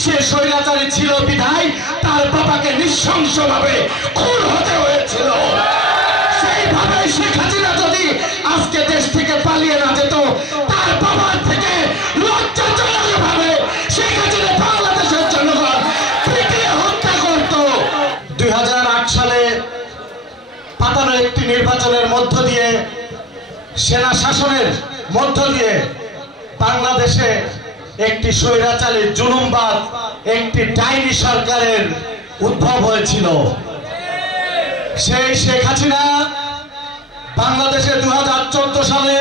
সে স্বৈরাচারী ছিল বিধায় তার বাবাকে নৃশংসভাবে খুন হতে হয়েছিল। সেইভাবে শেখ হাসিনা যদি আজকে দেশ থেকে পালিয়ে না যেত, তার বাবার থেকে লজ্জাজনকভাবে শেখ হাসিনা বাংলাদেশের জনগণ পিটিয়ে হত্যা করত। 2008 সালে পাতানো একটি নির্বাচনের মধ্য দিয়ে, সেনা শাসনের মধ্য দিয়ে বাংলাদেশে একটি স্বৈরাচারী জুলুমবাদ, একটি ডাইনি সরকারের উদ্ভব হয়েছিল। সেই শেখ হাসিনা বাংলাদেশে 2014 সালে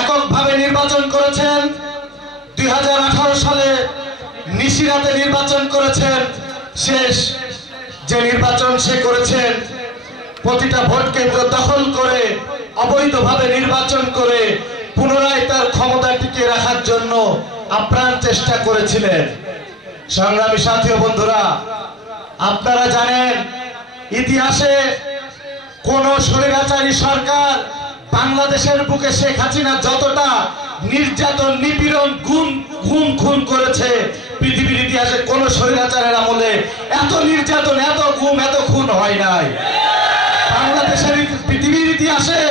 এককভাবে নির্বাচন করেছেন, 2018 সালে নিশিরাতে নির্বাচন করেছেন। শেষ যে নির্বাচন সে করেছেন, প্রতিটা ভোট কেন্দ্র দখল করে অবৈধভাবে নির্বাচন করে পুনরায় তার ক্ষমতা টিকিয়ে রাখার জন্য আপ্রাণ চেষ্টা করেছিলেন। সংগ্রামী সাথী ও বন্ধুরা, আপনারা জানেন ইতিহাসে কোন স্বৈরাচারী সরকার বাংলাদেশের বুকে শেখ হাসিনা যতটা নির্যাতন, নিপীড়ন, গুম খুন করেছে, পৃথিবীর ইতিহাসে কোন স্বৈরাচারের আমলে এত নির্যাতন, এত গুম, এত খুন হয় নাই। বাংলাদেশের পৃথিবীর ইতিহাসে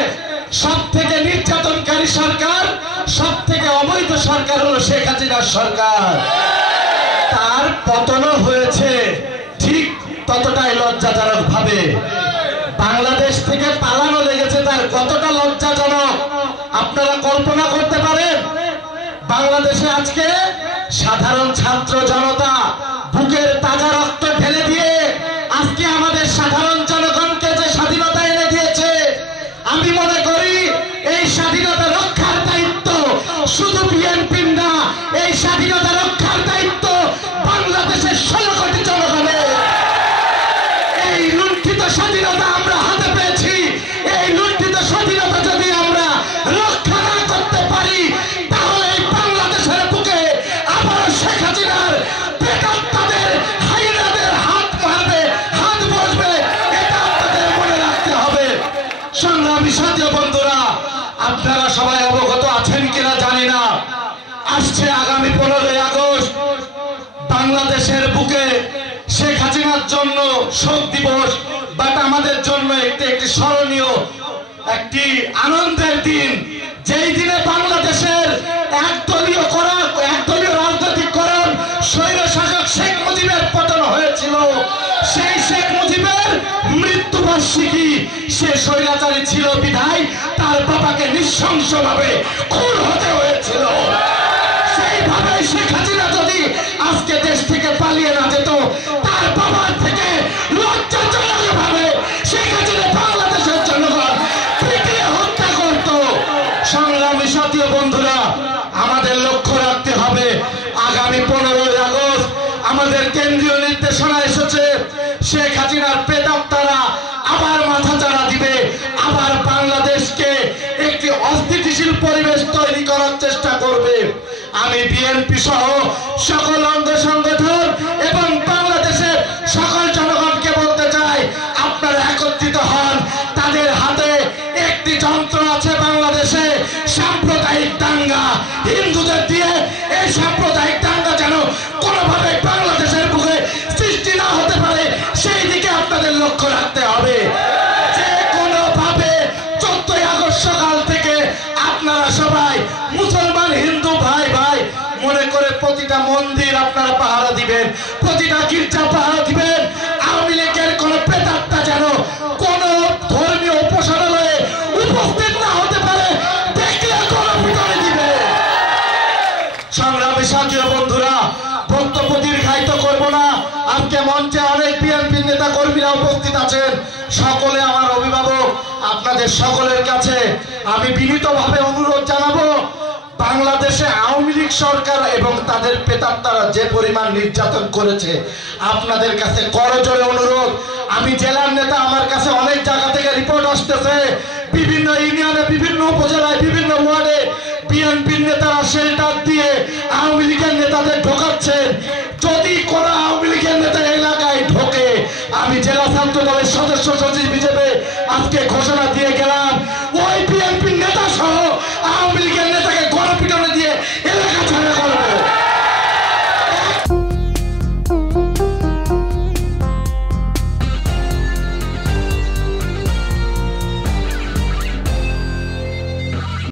সব থেকে নির্যাতনকারী সরকার, সব থেকে অবৈধ সরকার হলো শেখ হাসিনার সরকার। তার পতনও হয়েছে ঠিক ততটাই লজ্জাজনক ভাবে। বাংলাদেশ থেকে পালানো লেগেছে তার কতটা লজ্জাজনক আপনারা কল্পনা করতে পারেন। বাংলাদেশে আজকে সাধারণ ছাত্র জনতা বুকের তাজা রক্ত ঢেলে দিয়ে আজকে আমাদের সাধারণ জনগণকে যে স্বাধীনতা এনে দিয়েছে, আমি মনে করি এই স্বাধীনতা রক্ষার দায়িত্ব শুধু বিএনপির না, এই স্বাধীনতা রক্ষার দায়িত্ব বাংলাদেশের 16 কোটি জনগণের। এই লুণ্ঠিত স্বাধীনতা আমরা হাতে পেয়েছি, এই লুণ্ঠিত স্বাধীনতা যদি আমরা রক্ষা না করতে পারি, তাহলে এই বাংলাদেশের বুকে আবার শেখ হাসিনার প্রেতাত্মাদের, হাইনাদের হাত মারবে, হাত বসবে, এটা আপনাদের মনে রাখতে হবে। সংগ্রামী সাথী বন্ধুরা, আপনারা সবাই অবগত আছেন কিনা জানি না, আসছে আগামী 15ই আগস্ট বাংলাদেশের বুকে শেখ হাসিনার জন্য শোক দিবস, বাট আমাদের জন্য একটি স্মরণীয়, একটি আনন্দের দিন। যেই দিনে বাংলাদেশের একদলীয় রাজনৈতিককরণ, স্বৈরশাসক শেখ মুজিবের পতন হয়েছিল, সেই শেখ মুজিবের মৃত্যুবার্ষিকী। সে স্বৈরাচারী ছিল বিধায় তার বাবাকে নৃশংসভাবে খুন হতে হয়েছিল। সেইভাবে শেখ হাসিনা যদি আজকে দেশ থেকে পালিয়ে না যেত, তার বাবার থেকে লজ্জাজনকভাবে শেখ হাসিনা বাংলাদেশের জনগণ পিটিয়ে হত্যা করত। সংগ্রামী সাথী বন্ধুরা, আমাদের লক্ষ্য রাখতে হবে আগামী 15ই আগস্ট আমাদের কেন্দ্রীয় নির্দেশনা এসেছে, শেখ হাসিনার প্রেতাত্মারা আবার মাথাচাড়া দিবে, আবার বাংলাদেশকে একটি অস্থিতিশীল পরিবেশ তৈরি করার চেষ্টা করবে। আমি বিএনপি সহ সকল অঙ্গ সংগঠন এবং বাংলাদেশের সকল জনগণকে বলতে চাই, আপনারা একত্রিত হন। তাদের হাতে একটি যন্ত্র আছে বাংলাদেশে, সাম্প্রদায়িক দাঙ্গা। হিন্দুদের দিয়ে এই সাম্প্রদায়িক দাঙ্গা যেন কোনোভাবে বাংলাদেশের বুকে সৃষ্টি না হতে পারে, সেই দিকে আপনাদের লক্ষ্য রাখতে হবে। যে কোনোভাবে 14ই আগস্ট সকাল থেকে আপনারা সবাই মুসলমান হিন্দু ভাই ভাই মনে করে প্রতিটা মন্দির আপনারা পাহারা দিবেন, প্রতিটা গির্জা পাহারা দিবেন। আওয়ামী লীগের কোন প্রেতাত্মা যেন কোন ধর্মীয় উপাসনালয়ে উপস্থিত না হতে পারে, দেখলে কোন পিটানি দিবে। সংগ্রামী সাথী বন্ধুরা, বক্তব্য দীর্ঘায়িত করব না। আজকে মঞ্চে অনেক বিএনপি নেতা কর্মীরা উপস্থিত আছেন, সকলে আমার অভিভাবক। আপনাদের সকলের কাছে আমি বিনীতভাবে অনুরোধ জানাবো, বাংলাদেশে আওয়ামী লীগ সরকার এবং তাদের প্রেতাত্মারা যে পরিমাণ নির্যাতন করেছে, আপনাদের কাছে করজোড়ে অনুরোধ। আমি জেলার নেতা, আমার কাছে অনেক জায়গা থেকে রিপোর্ট আসতেছে, বিভিন্ন ইউনিয়নে, বিভিন্ন উপজেলায়, বিভিন্ন ওয়ার্ডে বিএনপির নেতারা শেল্টার দিয়ে আওয়ামী লীগের নেতাদের ঢোকাচ্ছেন। যদি কোন আওয়ামী লীগের নেতা এলাকায় ঢোকে, আমি জেলা ছাত্র দলের সদস্য সচিব হিসেবে আজকে ঘোষণা দিয়ে গেলাম, ওই বিএনপি